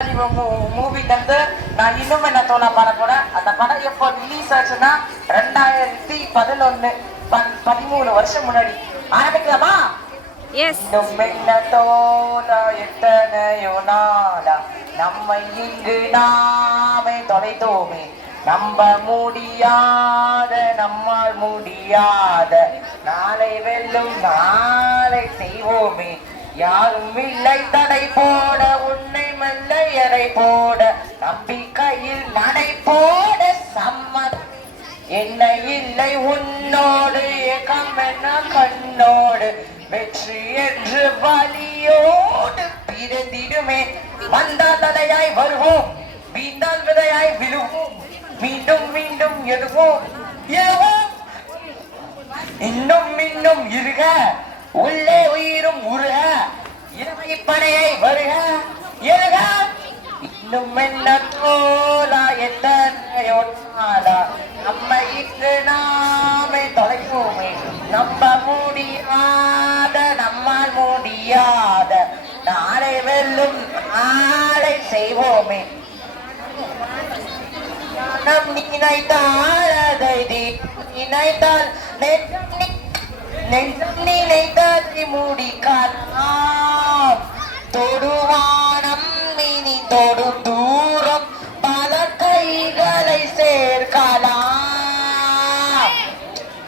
Movie வந்து நான் இன்னும் என்ன தோண பாட போறேன். அந்த படம் எப்போ ரிலீஸ் ஆச்சுன்னா 2011 13 வருஷம் முன்னாடி. ஆரம்பிக்கலாமா? இன்னும் என்ன தோண எத்தனையோ நாளா நம்மை இங்கு நாமே தொலைத்தோமே, நம்ப முடியாத நம்மால் முடியாத நாளை வெல்லும் நாளை செய்வோமே, யாரும் இல்லை தடை போட உன்னை மெல்ல எடை போட நம்பிக்கையில் நடை போட சம்மதம் என்ன இல்லை உன்னோடு ஏகம் என்ன கண்ணோடு வெற்றி என்று வலியோடு பிறந்திடுமே, வந்தால் தடையாய் வருவோம், வீழ்ந்தால் விதையாய் விழுவோம், மீண்டும் மீண்டும் எழுவோம் எழுவோம், இன்னும் இன்னும் இருக உள்ளே உயிரும் உருக இறவை படையை வருக எழுக, இன்னும் என்ன தோலா எத்தனையோ நாளா நம்மை இங்கு நாமே தொலைப்போமே, நம்ப முடியாத நம்மால் முடியாத நாளை வெல்லும் நாளை செய்வோமே, நம் நினைத்தால் அதை நினைத்தால் நெஞ்சம் நினைத்ததை முடிக்கலாம், தொடுவானம் இனி தொடும் தூரம் பல கைகளை சேர்க்கலாம்,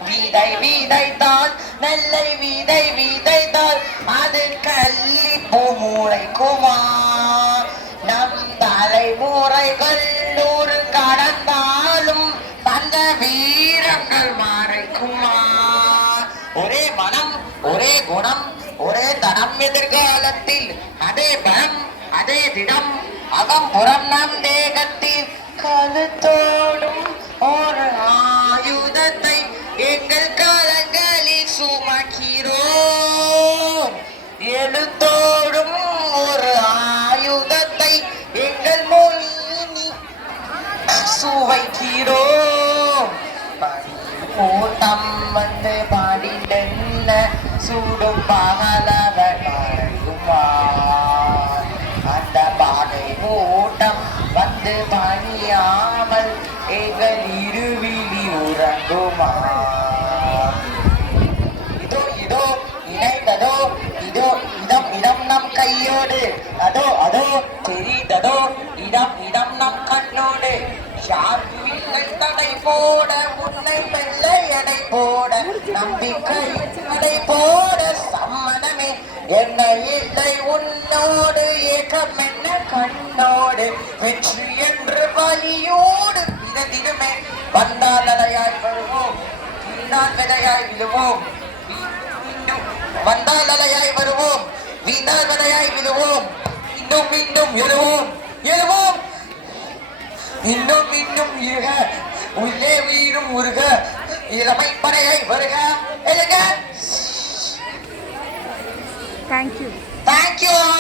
விதை விதைத்தால் நெல்லை விதை விதைத்தால் அது கள்ளி பூ முளைக்குமா, நம் தலைமுறைகள் 100 கடந்தாலும் தந்த வீரங்கள் மறைக்குமா, ஒரே மனம் ஒரே குணம் ஒரே தனம் எதிர்காலத்தில் அதே பலம் அதே திடம் அகம் புறம் நம் தேகத்தில் கழுத்தோடும் ஒரு ஆயுதத்தை எங்கள் காலங்களில் சுமக்கிறோம், எழுத்தோடும் ஒரு ஆயுதத்தை எங்கள் மொழி சுவைக்கிறோம், கூட்டம் வந்து பாடிடென்ன சூடும் பகலவன் மறைக்குமா, அந்த பாடை கூட்டம் வந்து பணியாமல் எங்கள் இருவிழி உறங்குமா, இதோ இதோ இணைந்ததோ இதோ இடம் இடம் நம் கையோடு, அதோ அதோ தெரிந்ததோ இடம் இடம் நம் கண்ணோடு, யாரும் இல்லை தடை போட உன்னை மெல்ல எடை போட நம்பிக்கை தடை போட சம்மதமே என்ன இல்லை உன்னோடு ஏகம் என்ன கண்ணோடு வெற்றி என்று வலியோடு பிறந்திடுமே, வந்தால் அலையாய் வருவோம், வீணால் விதையாய் விழுவோம், வந்தால் அலையாய் வருவோம், வீணால் விதையாய் விழுவோம், இன்னும் மீண்டும் எழுவோம் எழுவோம், இன்னும் இன்னும் இருக உள்ளே உயிரும் உருக இளமை படையை வருக எழுக. Thank you. Thank you all.